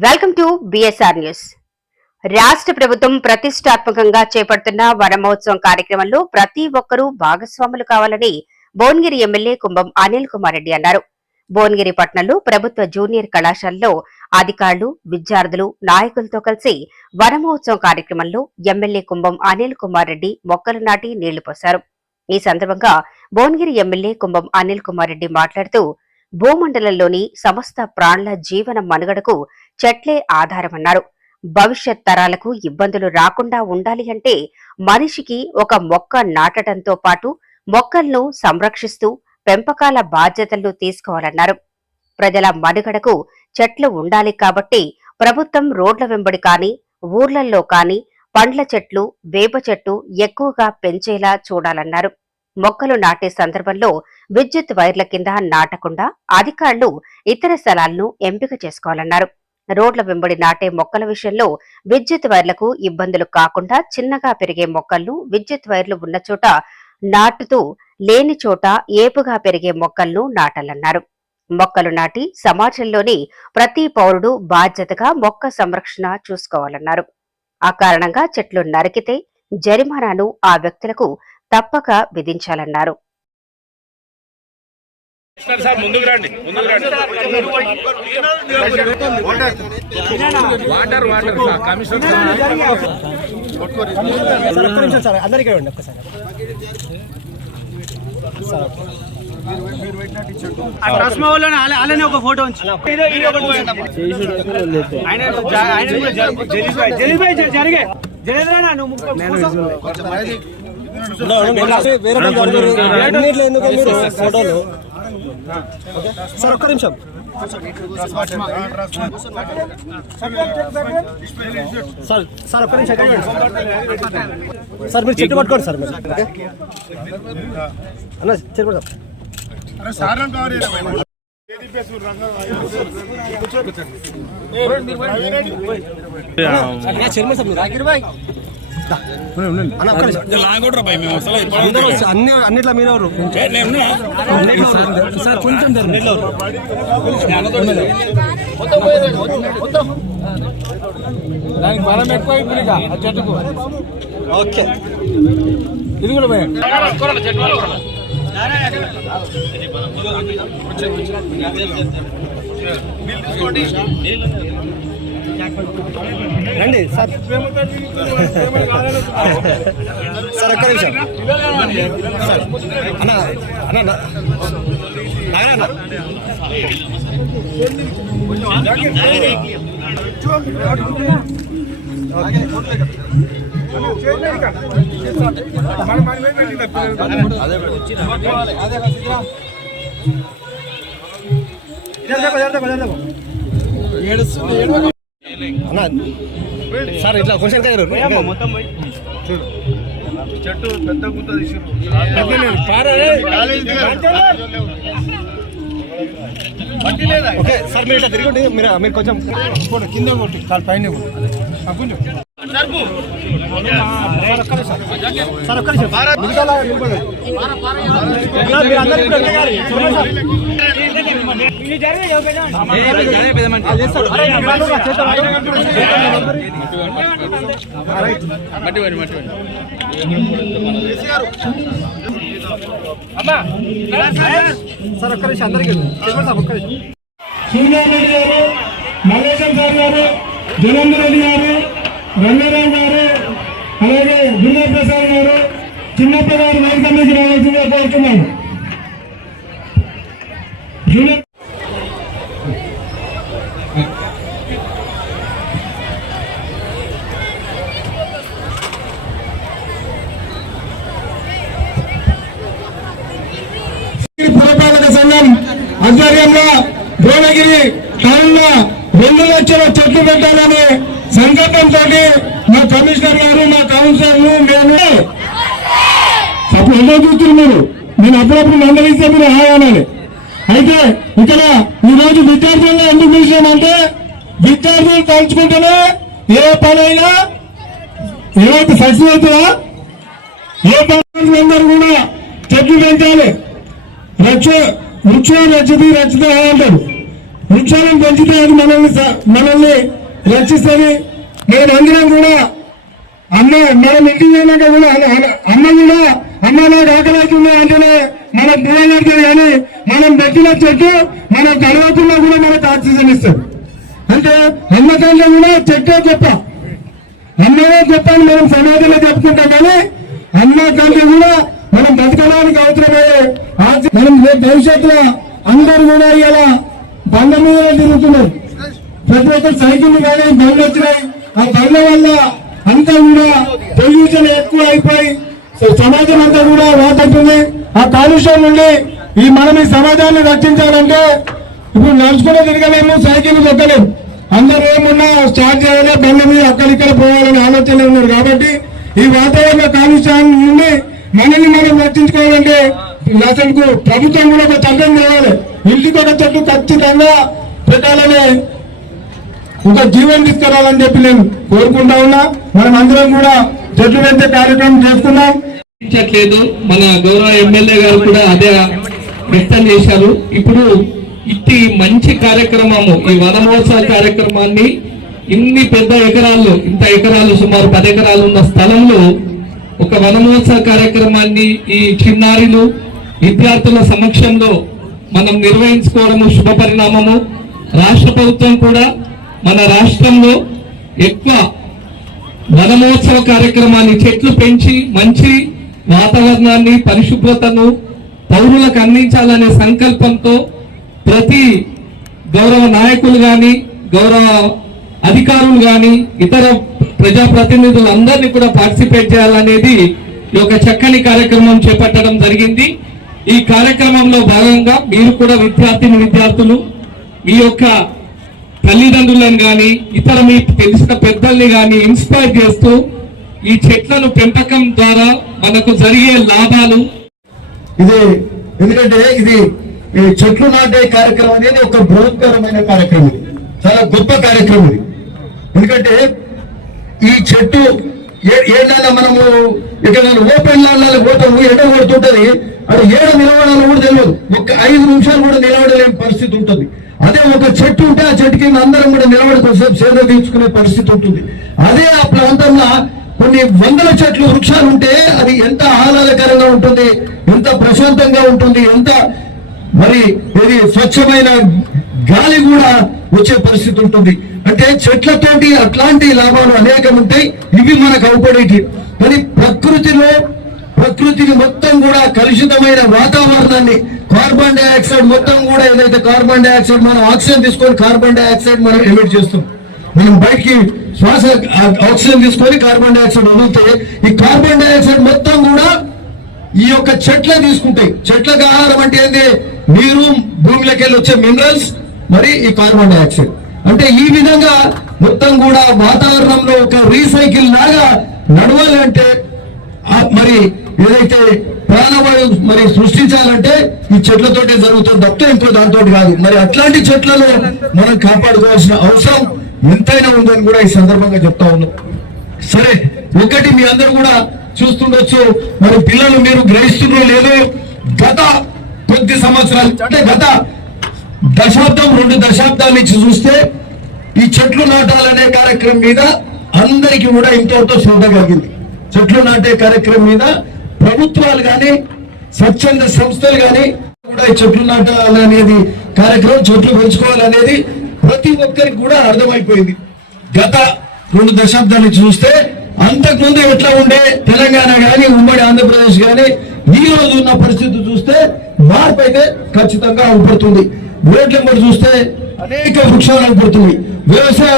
Welcome to BSR news రాష్ట్ర ప్రభుత్వం ప్రతిష్టాత్మకంగా చేపడుతున్న వనమహోత్సవం కార్యక్రమంలో ప్రతి ఒక్కరూ భాగస్వాములు కావాలని భువనగిరి ఎమ్మెల్యే కుంభం అనిల్ కుమార్ రెడ్డి అన్నారు. భువనగిరి పట్టణంలో ప్రభుత్వ జూనియర్ కళాశాలలో అధికారులు విద్యార్థులు నాయకులతో కలిసి వనమహోత్సవం కార్యక్రమంలో ఎమ్మెల్యే కుంభం అనిల్ కుమార్ రెడ్డి మొక్కలు నాటి నీళ్ళు పోశారు. ఈ సందర్భంగా భువనగిరి ఎమ్మెల్యే కుంభం అనిల్ కుమార్ రెడ్డి మాట్లాడుతూ భూమండలంలోని సమస్త ప్రాణుల జీవన మనుగడకు చెట్లే ఆధారమన్నారు. భవిష్యత్ తరాలకు ఇబ్బందులు రాకుండా ఉండాలి అంటే మనిషికి ఒక మొక్క నాటడంతో పాటు మొక్కలను సంరక్షిస్తూ పెంపకాల బాధ్యతలు తీసుకోవాలన్నారు. ప్రజల మనుగడకు చెట్లు ఉండాలి కాబట్టి ప్రభుత్వం రోడ్ల వెంబడి కాని ఊర్లల్లో కాని పండ్ల చెట్లు వేప చెట్టు ఎక్కువగా పెంచేలా చూడాలన్నారు. మొక్కలు నాటే సందర్భంలో విద్యుత్ వైర్ల కింద నాటకుండా అధికారులు ఇతర స్థలాలను ఎంపిక చేసుకోవాలన్నారు. రోడ్ల వెంబడి నాటే మొక్కల విషయంలో విద్యుత్ వైర్లకు ఇబ్బందులు కాకుండా చిన్నగా పెరిగే మొక్కలను విద్యుత్ వైర్లు ఉన్న చోట నాటుతూ లేని చోట ఏపుగా పెరిగే మొక్కలను నాటాలన్నారు. మొక్కలు నాటి సమాజంలోని ప్రతి పౌరుడు బాధ్యతగా మొక్క సంరక్షణ చూసుకోవాలన్నారు. ఆ కారణంగా చెట్లు నరికితే జరిమానాను ఆ వ్యక్తులకు తప్పక విధించాలన్నారు. సార్ సార్ ముందుకు రండి. ముందుకు రండి. Water water sir commissioner sir. Sir ఒక్క నిమిషం సార్ అందరికీ ఇవ్వండి ఒక్కసారి రస్మ వాళ్ళని అలా- అలానే ఒక ఫోటో జరిగే. నువ్వు. వేరే ఎందుకు మీరు ఫోటోలు. సార్ ఒక్క నిమిషం సార్ సార్ ఒక్క నిమిషం ఇవ్వండి. సార్ మీరు చెట్టు పట్టుకోండి సార్ మీరు ఓకే అన్న చెట్టు పట్టుకో అన్న, చైర్మన్ సార్ మీరు. అన్న, ఒక్క నిమిషం. లాగొడ్రా భయ్ మేము అసలు అందరూ అన్ని అన్నిట్లో మీరెవరు? సార్ కొంచెం? దానికి బలం ఎక్కువ ఇప్పుడు ఇక ఆ చెట్టుకు ఓకే ఇది కూడా పోయి రండి సార్ సార్ ఒక్క నిమిషం సార్ అన్న అన్న అన్న. నాగరా అన్న. అన్న సార్ ఇట్లా క్వశ్చన్ కదా మొత్తం పోయి? చెట్టు పెద్ద గుంత ఓకే సార్ మీరు ఇట్లా తిరిగి మీరు మీరు కొంచెం కింద కొట్టి కాలు పైన సార్ ఒక్క నిమిషం మిగతా నిలబడండి. ఇలా మీరు అందరూ సార్. ఒక్క నిమిషం అందరికీ చెప్పండి సార్ ఒక్క నిమిషం సూర్యారెడ్డి గారు మల్లేశం సార్ గారు జగన్మోహన్ రెడ్డి గారు రంగారావు గారు అలాగే దుర్గాప్రసాద్ గారు చిన్నప్ప గారు వైస్ కమిటీ రావాల్సిందిగా కోరుతున్నాను భువనగిరి టౌన్ రెండు లక్షల చెట్లు పెట్టాలని సంకల్పంతో మా కమిషనర్ గారు మా కౌన్సిలర్లు మేము అప్పుడు ఎన్నో చూస్తున్నారు మీరు? నేను అప్పుడప్పుడు మందలిస్తే మీరు హాయాలని అయితే ఇక్కడ ఈ రోజు విద్యార్థులను ఎందుకు పిలిచామంటే విద్యార్థులు తలుచుకుంటేనే ఏ పనైనా ఏవైతే సక్సెస్ అవుతుందా? ఏ పనులందరూ కూడా చెట్లు పెంచాలి. రక్ష వృక్ష రక్షతి రక్షిత అంటారు. వృక్షాలను పెంచితే అది మనల్ని స- మనల్ని రక్షిస్తుంది. మేము అందరం కూడా అన్న మనం ఇంటికి వెళ్ళాక కూడా అన్న- కూడా అమ్మ నాకు ఆకలికి అవుతుంది అంటేనే మనం నిలబడుతుంది కానీ మనం పెట్టిన చెట్టు మనం గడవకుండా కూడా మనకు ఆక్సిజన్ ఇస్తుంది. అంటే అన్న కంటే కూడా చెట్టే గొప్ప. అన్నమే గొప్ప అని మనం సమాజంలో చెప్పుకుంటాం కానీ అన్న కంటే కూడా మనం బతకడానికి అవసరమయ్యే మనం భవిష్యత్తులో అందరూ కూడా ఇలా బండ మీద తిరుగుతున్నాయి. ప్రతి ఒక్క సైకిల్ కానీ బండ్లు వచ్చినాయి. ఆ బండ్ల వల్ల అంతా కూడా పొల్యూషన్ ఎక్కువ అయిపోయి సమాజం అంతా కూడా వాడుతుంది ఆ కాలుష్యం నుండి ఈ మనం ఈ సమాజాన్ని రక్షించాలంటే ఇప్పుడు నడుచుకునే తిరగలేము సైకిల్ దొక్కలేము అందరూ ఏమున్నా స్టార్ట్ చేయాలి బండ్ల మీద అక్కడిక్కడ పోవాలని ఆలోచన ఉన్నారు కాబట్టి ఈ వాతావరణ కాలుష్యాన్ని నుండి మనల్ని మనం రక్షించుకోవాలంటే అసలు ప్రభుత్వం కూడా ఒక చట్టం చేయాలి ఇంటికి ఒక చెట్టు ఖచ్చితంగా పెట్టాలనే ఒక జీవన్ తీసుకురావాలని చెప్పి నేను కోరుకుంటా ఉన్నా. మనం అందరం కూడా చెట్లు పెంచే కార్యక్రమం చేస్తున్నాం. లేదు మన గౌరవ ఎమ్మెల్యే గారు కూడా అదే వ్యక్తం చేశారు. ఇప్పుడు ఇట్టి మంచి కార్యక్రమము ఈ వన మహోత్సవ కార్యక్రమాన్ని ఇన్ని పెద్ద ఎకరాల్లో ఇంత ఎకరాలు సుమారు పది ఎకరాలు ఉన్న స్థలంలో ఒక వన మహోత్సవ కార్యక్రమాన్ని ఈ చిన్నారులు విద్యార్థుల సమక్షంలో మనం నిర్వహించుకోవడము శుభ పరిణామము. రాష్ట్ర ప్రభుత్వం కూడా మన రాష్ట్రంలో ఎక్కువ వనమహోత్సవ కార్యక్రమాన్ని చెట్లు పెంచి మంచి వాతావరణాన్ని పరిశుభ్రతను పౌరులకు అందించాలనే సంకల్పంతో ప్రతి గౌరవ నాయకులు కానీ గౌరవ అధికారులు కానీ ఇతర ప్రజాప్రతినిధులందరినీ కూడా పార్టిసిపేట్ చేయాలనేది ఈ యొక్క చక్కని కార్యక్రమం చేపట్టడం జరిగింది. ఈ కార్యక్రమంలో భాగంగా మీరు కూడా విద్యార్థిని విద్యార్థులు మీ యొక్క తల్లిదండ్రులను కానీ ఇతర మీ తెలిసిన పెద్దల్ని కానీ ఇన్స్పైర్ చేస్తూ ఈ చెట్లను పెంపకం ద్వారా మనకు జరిగే లాభాలు. ఇది ఎందుకంటే ఇది ఈ చెట్లు నాటే కార్యక్రమం అనేది ఒక బృహత్కరమైన కార్యక్రమం ఇది. చాలా గొప్ప కార్యక్రమం ఇది. ఎందుకంటే ఈ చెట్టు ఏ- ఏడైనా మనము ఇక్కడ ఓపెన్ ల్యాండ్లలో పోతాము ఎండ కొడుతుంటది. అది ఏడ నిలబడాలో కూడా తెలియదు. ఒక ఐదు నిమిషాలు కూడా నిలబడలేని పరిస్థితి ఉంటుంది. అదే ఒక చెట్టు ఉంటే ఆ చెట్టు కింద అందరం కూడా నిలబడి కొంచెం సేద తీర్చుకునే పరిస్థితి ఉంటుంది. అదే ఆ ప్రాంతంలో కొన్ని వందల చెట్లు వృక్షాలు ఉంటే అది ఎంత ఆహ్లాదకరంగా ఉంటుంది ఎంత ప్రశాంతంగా ఉంటుంది ఎంత మరి ఇది స్వచ్ఛమైన గాలి కూడా వచ్చే పరిస్థితి ఉంటుంది. అంటే చెట్లతోటి అట్లాంటి లాభాలు అనేకం ఉంటాయి. ఇవి మనకు అవపడేటి కానీ ప్రకృతిలో ప్రకృతిని మొత్తం కూడా కలుషితమైన వాతావరణాన్ని కార్బన్ డైఆక్సైడ్ మొత్తం కూడా ఏదైతే కార్బన్ డైఆక్సైడ్ మనం ఆక్సిజన్ తీసుకొని కార్బన్ డైఆక్సైడ్ మనం ఎమిట్ చేస్తాం. మనం బయటికి శ్వాస ఆక్సిజన్ తీసుకొని కార్బన్ డైఆక్సైడ్ వదిలితే ఈ కార్బన్ డైఆక్సైడ్ మొత్తం కూడా ఈ యొక్క చెట్ల తీసుకుంటాయి. చెట్లకు ఆహారం అంటే ఏంది? నీరు భూమిలోకి వెళ్ళి వచ్చే మినరల్స్ మరి ఈ కార్బన్ డైఆక్సైడ్. అంటే ఈ విధంగా మొత్తం కూడా వాతావరణంలో ఒక రీసైకిల్ లాగా నడవాలంటే మరి ఏదైతే ప్రాణవాయు మరి సృష్టించాలంటే ఈ చెట్లతోటే జరుగుతుంది తప్ప ఇంకో దాంతో కాదు. మరి అట్లాంటి చెట్లను మనం కాపాడుకోవాల్సిన అవసరం ఎంతైనా ఉందని కూడా ఈ సందర్భంగా చెప్తా ఉన్నాం. సరే ఒకటి మీ అందరు కూడా చూస్తుండొచ్చు. మరి పిల్లలు మీరు గ్రహిస్తున్నారో లేదో గత కొద్ది సంవత్సరాలు అంటే గత దశాబ్దం రెండు దశాబ్దాల నుంచి చూస్తే ఈ చెట్లు నాటాలనే కార్యక్రమం మీద అందరికీ కూడా ఇంతవరకు శ్రద్ధ కలిగింది. చెట్లు నాటే కార్యక్రమం మీద ప్రభుత్వాలు కానీ స్వచ్ఛంద సంస్థలు కానీ కూడా ఈ చెట్లు నాటాలనేది కార్యక్రమం చెట్లు పెంచుకోవాలనేది ప్రతి ఒక్కరికి కూడా అర్థమైపోయింది. గత రెండు దశాబ్దాన్ని చూస్తే అంతకుముందు ఎట్లా ఉండే తెలంగాణ కానీ ఉమ్మడి ఆంధ్రప్రదేశ్ కానీ ఈ రోజు ఉన్న పరిస్థితి చూస్తే మార్పు అయితే ఖచ్చితంగా అవపడుతుంది. మరి చూస్తే అనేక వృక్షాలు అవుపడుతున్నాయి. వ్యవసాయ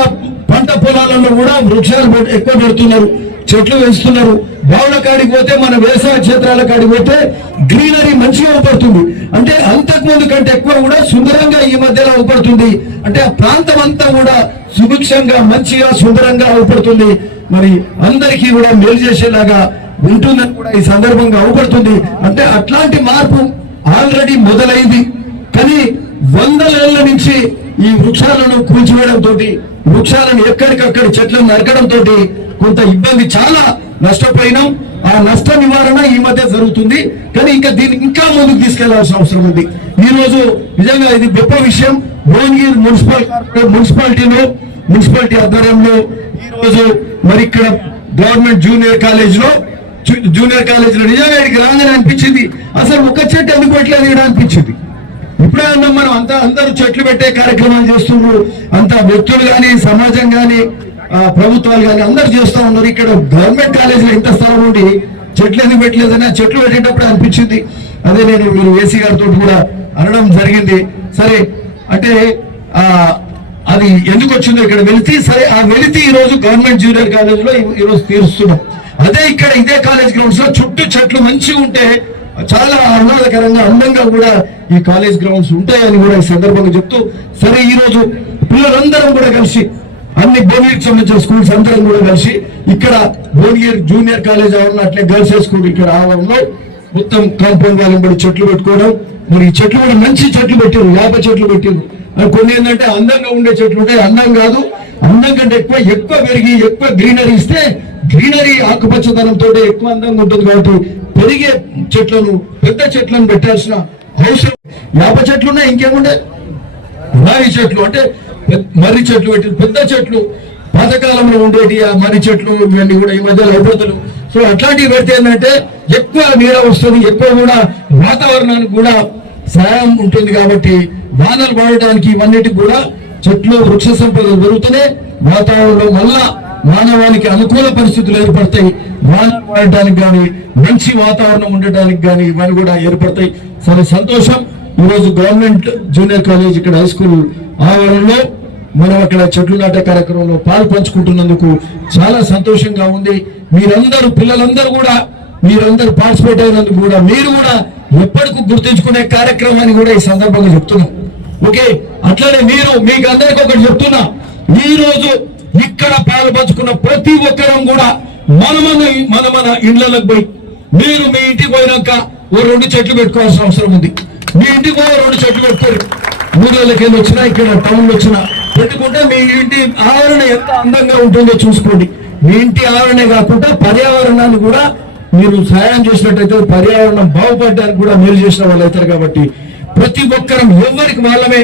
పంట పొలాలలో కూడా వృక్షాలు ఎక్కువ పెడుతున్నారు. చెట్లు పెంచుతున్నారు. భవన కాడికి పోతే మన వ్యవసాయ క్షేత్రాల కాడికి పోతే గ్రీనరీ మంచిగా అవుపడుతుంది. అంటే అంతకు ముందు కంటే ఎక్కువ కూడా సుందరంగా ఈ మధ్యలో అవపడుతుంది. అంటే ఆ ప్రాంతం అంతా కూడా సుభిక్షంగా మంచిగా సుందరంగా అవుపడుతుంది. మరి అందరికీ కూడా మేలు చేసేలాగా ఉంటుందని కూడా ఈ సందర్భంగా అవుపడుతుంది. అంటే అట్లాంటి మార్పు ఆల్రెడీ మొదలైంది. కానీ వందలేళ్ళ నుంచి ఈ వృక్షాలను కూల్చివేయడం తోటి వృక్షాలను ఎక్కడికక్కడ చెట్లను నరకడం తోటి కొంత ఇబ్బంది చాలా నష్టపోయినాం. ఆ నష్ట నివారణ ఈ మధ్య జరుగుతుంది. కానీ ఇంకా దీన్ని ఇంకా ముందుకు తీసుకెళ్ళాల్సిన అవసరం ఉంది. ఈ రోజు నిజంగా ఇది గొప్ప విషయం. భువనగిరి మున్సిపల్ మున్సిపాలిటీలో మున్సిపాలిటీ ఆధ్వర్యంలో ఈ రోజు మరి ఇక్కడ గవర్నమెంట్ జూనియర్ కాలేజ్లో జూనియర్ కాలేజ్లో నిజంగా ఇక్కడికి రాగానే అనిపించింది. అసలు ఒక చెట్టు ఎందుకు పెట్టలేదు ఇక్కడ అనిపించింది. ఇప్పుడే ఉన్నాం మనం అంతా అందరూ చెట్లు పెట్టే కార్యక్రమాలు చేస్తున్నారు. అంత వ్యక్తులు కానీ సమాజం కానీ ప్రభుత్వాలు కానీ అందరూ చేస్తూ ఉన్నారు. ఇక్కడ గవర్నమెంట్ కాలేజీలో ఇంత స్థలం ఉండి చెట్లు ఎందుకు పెట్టలేదని చెట్లు పెట్టేటప్పుడు అనిపించింది. అదే నేను మీరు ఏసీ గారితో కూడా అనడం జరిగింది. సరే అంటే అది ఎందుకు వచ్చిందో ఇక్కడ వెళితే సరే ఆ వెళితే ఈ రోజు గవర్నమెంట్ జూనియర్ కాలేజ్లో ఈ రోజు తీరుస్తున్నాం. అదే ఇక్కడ ఇదే కాలేజ్ గ్రౌండ్స్లో చుట్టూ చెట్లు మంచిగా ఉంటే చాలా ఆహ్లాదకరంగా అందంగా కూడా ఈ కాలేజ్ గ్రౌండ్స్ ఉంటాయని కూడా ఈ సందర్భంగా చెప్తూ సరే ఈరోజు పిల్లలందరం కూడా కలిసి అన్ని భువనగిరికి సంబంధించిన స్కూల్స్ అందరం కూడా కలిసి ఇక్కడ భువనగిరి జూనియర్ కాలేజ్ ఆవరణ అట్లే గర్ల్స్ హై స్కూల్ ఇక్కడ ఆవరణలో మొత్తం కాంపౌండ్ వాళ్ళని కూడా చెట్లు పెట్టుకోవడం. మరి ఈ చెట్లు కూడా మంచి చెట్లు పెట్టారు వేప చెట్లు పెట్టారు కొన్ని ఏంటంటే అందంగా ఉండే చెట్లు ఉంటాయి అందం కాదు. అందం కంటే ఎక్కువ ఎక్కువ పెరిగి ఎక్కువ గ్రీనరీ ఇస్తే గ్రీనరీ ఆకుపచ్చదనంతో ఎక్కువ అందంగా ఉంటుంది కాబట్టి పెరిగే చెట్లను పెద్ద చెట్లను పెట్టాల్సిన అవసరం. వేప చెట్లున్నాయి ఇంకేముండే రావి చెట్లు అంటే మర్రి చెట్లు పెట్టి పెద్ద చెట్లు పాతకాలంలో ఉండేటి ఆ మర్రి చెట్లు ఇవన్నీ కూడా ఈ మధ్యలో అయిపోతారు. సో అట్లాంటివి పెడితే ఏంటంటే ఎక్కువ నీడ వస్తుంది ఎక్కువ కూడా వాతావరణానికి కూడా సాయం ఉంటుంది కాబట్టి వానలు పడడానికి ఇవన్నిటికి కూడా చెట్లు వృక్ష సంపద పెరుగుతూనే వాతావరణంలో మళ్ళా మానవానికి అనుకూల పరిస్థితులు ఏర్పడతాయి. వానలు పడటానికి కానీ మంచి వాతావరణం ఉండటానికి కానీ ఇవన్నీ కూడా ఏర్పడతాయి. సరే సంతోషం. ఈరోజు గవర్నమెంట్ జూనియర్ కాలేజ్ ఇక్కడ హై స్కూల్ ఆవరణలో మనం అక్కడ చెట్లు నాటే కార్యక్రమంలో పాలు పంచుకుంటున్నందుకు చాలా సంతోషంగా ఉంది. మీరందరూ పిల్లలందరూ కూడా మీరందరూ పార్టిసిపేట్ అయినందుకు కూడా మీరు కూడా ఎప్పటికూ గుర్తుంచుకునే కార్యక్రమాన్ని కూడా ఈ సందర్భంగా చెప్తున్నా. ఓకే? అట్లనే మీరు మీకు అందరికి ఒకటి చెప్తున్నా. ఈ రోజు ఇక్కడ పాలు పంచుకున్న ప్రతి ఒక్కరం కూడా మన మన మన మన ఇళ్ళకు పోయి మీరు మీ ఇంటికి పోయినాక ఓ రెండు చెట్లు పెట్టుకోవాల్సిన అవసరం ఉంది. మీ ఇంటికి పోయి రెండు చెట్లు పెట్టుకోరు ఊళ్ళకి వెళ్ళి వచ్చినా ఇక్కడ టౌన్ వచ్చినా పెట్టుకుంటే మీ ఇంటి ఆవరణ ఎంత అందంగా ఉంటుందో చూసుకోండి. మీ ఇంటి ఆవరణే కాకుండా పర్యావరణాన్ని కూడా మీరు సహాయం చేసినట్టయితే పర్యావరణం బాగుపడడానికి కూడా మేలు చేసిన వాళ్ళు అవుతారు కాబట్టి ప్రతి ఒక్కరం ఎవరికి వాళ్ళమే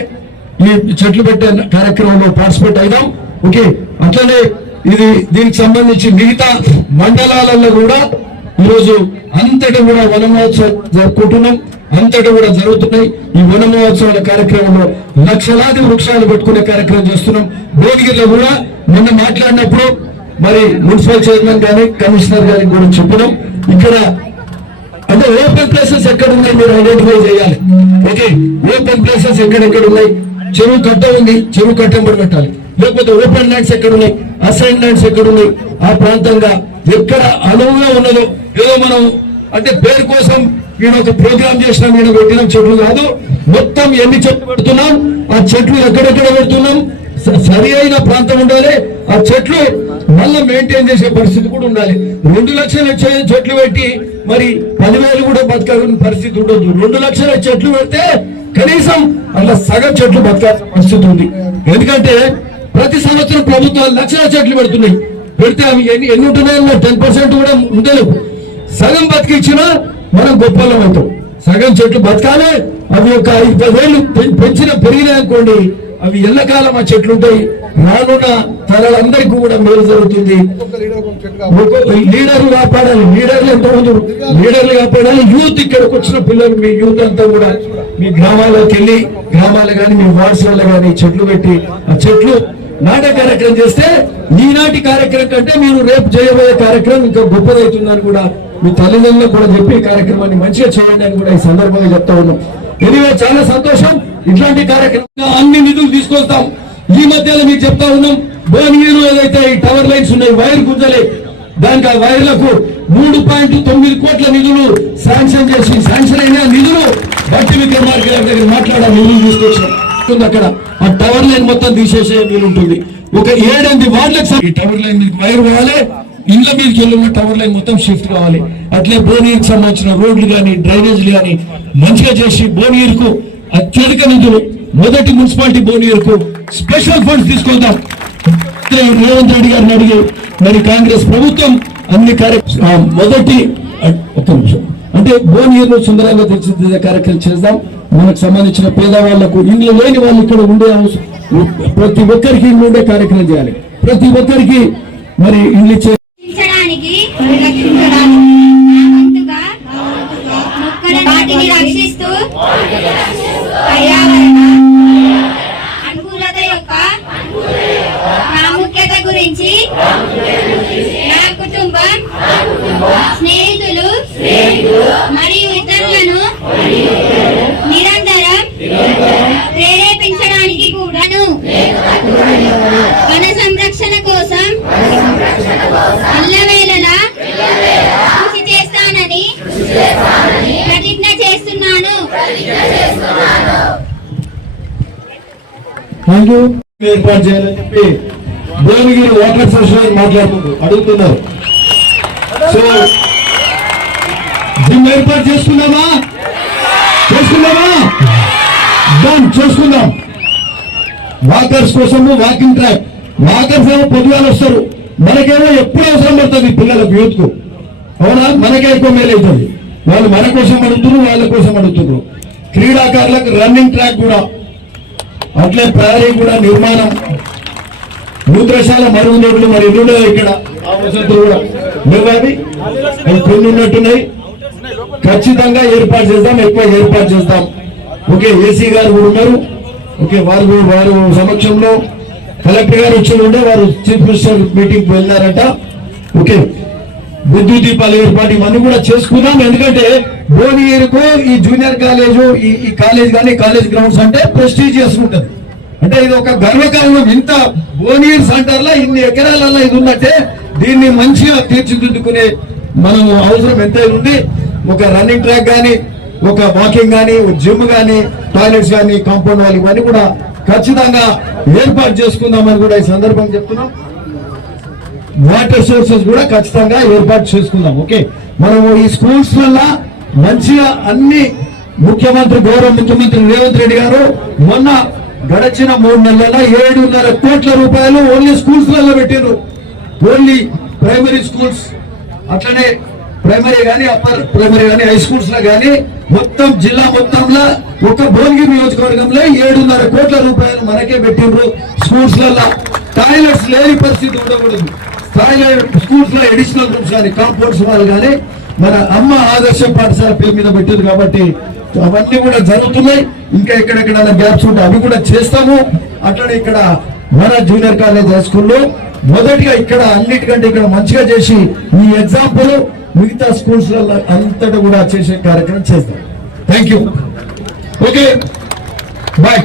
ఈ చెట్లు పెట్టే కార్యక్రమంలో పార్టిసిపేట్ అయిదాం ఓకే అట్లనే ఇది దీనికి సంబంధించి మిగతా మండలాలలో కూడా ఈరోజు అంతటి కూడా వనమహోత్సవం జరుపుకుంటున్నాం. అంతటా కూడా జరుగుతున్నాయి. ఈ వన మహోత్సవాల కార్యక్రమంలో లక్షలాది వృక్షాలు పెట్టుకునే కార్యక్రమం చేస్తున్నాం. భువనగిరిలో కూడా నిన్న మాట్లాడినప్పుడు మరి మున్సిపల్ చైర్మన్ కానీ కమిషనర్ గారికి కూడా చెప్పడం ఇక్కడ అంటే ఓపెన్ ప్లేసెస్ ఎక్కడ ఉన్నాయి మీరు ఐడెంటిఫై చేయాలి. ఓకే ఓపెన్ ప్లేసెస్ ఎక్కడెక్కడ ఉన్నాయి చెరువు కట్ట ఉంది చెరువు కట్ట ఎంబడి పెట్టాలి. లేకపోతే ఓపెన్ ల్యాండ్స్ ఎక్కడ ఉన్నాయి అసైన్ ల్యాండ్స్ ఎక్కడ ఉన్నాయి ఆ ప్రాంతంగా ఎక్కడ అనువుగా ఉన్నదో ఏదో మనం అంటే పేరు కోసం ఈయన ఒక ప్రోగ్రామ్ చేసినాం ఈయన పెట్టినాం చెట్లు కాదు మొత్తం ఎన్ని చెట్లు పెడుతున్నాం ఆ చెట్లు ఎక్కడెక్కడ పెడుతున్నాం సరి అయిన ప్రాంతం ఉండాలి ఆ చెట్లు మళ్ళీ మెయింటైన్ చేసే పరిస్థితి కూడా ఉండాలి. రెండు లక్షల చెట్లు పెట్టి మరి పదివేలు కూడా బతకాలని పరిస్థితి ఉండదు. రెండు లక్షల చెట్లు పెడితే కనీసం అలా సగం చెట్లు బతకాల్సిన పరిస్థితి ఉంది. ఎందుకంటే ప్రతి సంవత్సరం ప్రభుత్వాలు లక్షల చెట్లు పెడుతున్నాయి. పెడితే అవి ఎన్ని ఎన్ని ఉంటున్నాయో టెన్ పర్సెంట్ కూడా ఉండలేవు. సగం బతికిచ్చినా మనం గొప్పలం అవుతాం. సగం చెట్లు బతకాలి అవి ఒక ఐదు పదేళ్ళు పెంచిన పెరిగినాయి అనుకోండి అవి ఎల్లకాలం ఆ చెట్లు ఉంటాయి రానున్న తరాలందరికీ కూడా మేలు జరుగుతుంది. లీడర్లు కాపాడాలి లీడర్లు ఎంత లీడర్లు కాపాడాలి. యూత్ ఇక్కడికి వచ్చిన పిల్లలు మీ యూత్ అంతా కూడా మీ గ్రామాల్లోకి వెళ్ళి గ్రామాలు కానీ మీ వార్డ్స్లలో కానీ చెట్లు పెట్టి ఆ చెట్లు నాటే కార్యక్రమం చేస్తే ఈనాటి కార్యక్రమం కంటే మీరు రేపు చేయబోయే కార్యక్రమం ఇంకా గొప్పదవుతుందని కూడా మీ తల్లిదండ్రులకు కూడా చెప్పి కార్యక్రమాన్ని మంచిగా చేయండి అని కూడా ఈ సందర్భంగా చెప్తా ఉన్నాం. ఎనివే చాలా సంతోషం. ఇట్లాంటి కార్యక్రమం అన్ని నిధులు తీసుకొస్తాం. ఈ మధ్యలో మీకు చెప్తా ఉన్నాం భువనగిరిలో ఏదైతే ఈ టవర్ లైన్స్ ఉన్నాయి వైర్ గుంజలే దానికి ఆ వైర్లకు మూడు పాయింట్ తొమ్మిది కోట్ల నిధులు శాంక్షన్ చేసి శాంక్షన్ అయిన నిధులు బట్టి విక్రమార్క గారి దగ్గర మాట్లాడే నిధులు తీసుకొచ్చాం. అక్కడ. ఆ టవర్ లైన్ మొత్తం తీసేసే వీలుంటుంది. ఒక ఏడెనిమిది వార్డులకు ఈ టవర్ లైన్ మీకు వైర్ పోయాలి. ఇళ్ళ మీదకి వెళ్ళిన టవర్ లైన్ మొత్తం షిఫ్ట్ కావాలి. అట్లే భువనగిరికి సంబంధించిన రోడ్లు కానీ డ్రైనేజీలు కానీ మంచిగా చేసి భువనగిరికు అత్యధిక నిధులు మొదటి మున్సిపాలిటీ భువనగిరికు స్పెషల్ ఫండ్స్ తీసుకుందాం రేవంత్ రెడ్డి గారిని అడిగి మరి కాంగ్రెస్ ప్రభుత్వం అన్ని కార్య మొదటి ఒక్క నిమిషం. అంటే భువనగిరిలో సుందరంగా తీర్చిదిద్దే కార్యక్రమం చేద్దాం. మనకు సంబంధించిన పేదవాళ్ళకు ఇండ్లు లేని వాళ్ళు ఇక్కడ ఉండే ప్రతి ఒక్కరికి ఇండ్లు ఉండే కార్యక్రమం చేయాలి. ప్రతి ఒక్కరికి మరి ఇండ్లు థ్యాంక్ యూ ఏర్పాటు చేయాలని చెప్పి భువనగిరి వాటర్ అసోసియేషన్ మాట్లాడుతున్నారు అడుగుతున్నారు. సో జిమ్ ఏర్పాటు చేసుకుందామా? చేసుకుందామా? డన్ చేసుకుందాం. వాకర్స్ కోసము వాకింగ్ ట్రాక్. వాకర్స్ ఏమో పొద్దుగాల వస్తారు. మనకేమో ఎప్పుడు అవసరం పడుతుంది పిల్లలకు యూత్కు అవునా? మనకే ఎక్కువ మేలు అవుతుంది వాళ్ళు మన కోసం అడుగుతున్నారు వాళ్ళ కోసం అడుగుతున్నారు. క్రీడాకారులకు రన్నింగ్ ట్రాక్ కూడా. అట్లే ప్రహరీ కూడా నిర్మాణం. మూత్రశాల మరుగుదొడ్లు మరి ఎన్ని ఉన్నాయి ఇక్కడ? ఆ వసతులు కూడా అవి? కొన్ని ఉన్నట్టున్నాయి. ఖచ్చితంగా ఏర్పాటు చేద్దాం ఎక్కువ ఏర్పాటు చేద్దాం. ఓకే ఏసీ గారు కూడా ఉన్నారు. ఓకే వారు వారు సమక్షంలో కలెక్టర్ గారు వచ్చి ఉండే వారు చీఫ్ మినిస్టర్ మీటింగ్ వెళ్ళారట. ఓకే విద్యుత్ దీపాలు ఏర్పాటు ఇవన్నీ కూడా చేసుకుందాం. ఎందుకంటే భువనగిరికు ఈ జూనియర్ కాలేజు ఈ ఈ కాలేజ్ కానీ కాలేజ్ గ్రౌండ్స్ అంటే ప్రెస్టీజియస్ ఉంటుంది. అంటే ఇది ఒక గర్వకారణం. ఇంత భువనగిరి సెంటర్లో ఇన్ని ఎకరాలలో ఇది ఉన్నట్టే దీన్ని మంచిగా తీర్చిదిద్దుకునే మనం అవసరం ఎంత ఉంది. ఒక రన్నింగ్ ట్రాక్ కానీ ఒక వాకింగ్ కానీ జిమ్ కానీ టాయిలెట్స్ కానీ కాంపౌండ్ వాళ్ళు ఇవన్నీ కూడా ఖచ్చితంగా ఏర్పాటు చేసుకుందామని కూడా ఈ సందర్భంగా చెప్తున్నాం. వాటర్ సోర్సెస్ కూడా ఖచ్చితంగా ఏర్పాటు చేసుకుందాం ఓకే? మనము ఈ స్కూల్స్ వల్ల మంచిగా అన్ని ముఖ్యమంత్రి గౌరవ ముఖ్యమంత్రి రేవంత్ రెడ్డి గారు మొన్న గడచిన మూడు నెలల ఏడున్నర కోట్ల రూపాయలు ఓన్లీ స్కూల్స్లలో పెట్టిండ్రు. ఓన్లీ ప్రైమరీ స్కూల్స్ అట్లనే ప్రైమరీ కానీ అప్పర్ ప్రైమరీ కానీ హై స్కూల్స్లో కానీ మొత్తం జిల్లా మొత్తంలో ఒక భువనగిరి నియోజకవర్గంలో ఏడున్నర కోట్ల రూపాయలు మనకే పెట్టిండ్రు స్కూల్స్లలో టాయిలెట్స్ లేని పరిస్థితి ఉండకూడదు. స్థాయిలో స్కూల్స్లో అడిషనల్ రూమ్స్ కానీ కాంపౌండ్స్ వాళ్ళు కానీ మన అమ్మ ఆదర్శ పాఠశాల పేరు మీద పెట్టారు కాబట్టి అవన్నీ కూడా జరుగుతున్నాయి. ఇంకా ఎక్కడెక్కడ గ్యాప్స్ ఉంటే అవి కూడా చేస్తాము. అట్లనే ఇక్కడ మన జూనియర్ కాలేజ్ హై స్కూల్లో మొదటిగా ఇక్కడ అన్నిటికంటే ఇక్కడ మంచిగా చేసి ఈ ఎగ్జాంపుల్ మిగతా స్కూల్స్ అంతటా కూడా చేసే కార్యక్రమం చేస్తాం థ్యాంక్ యూ ఓకే బాయ్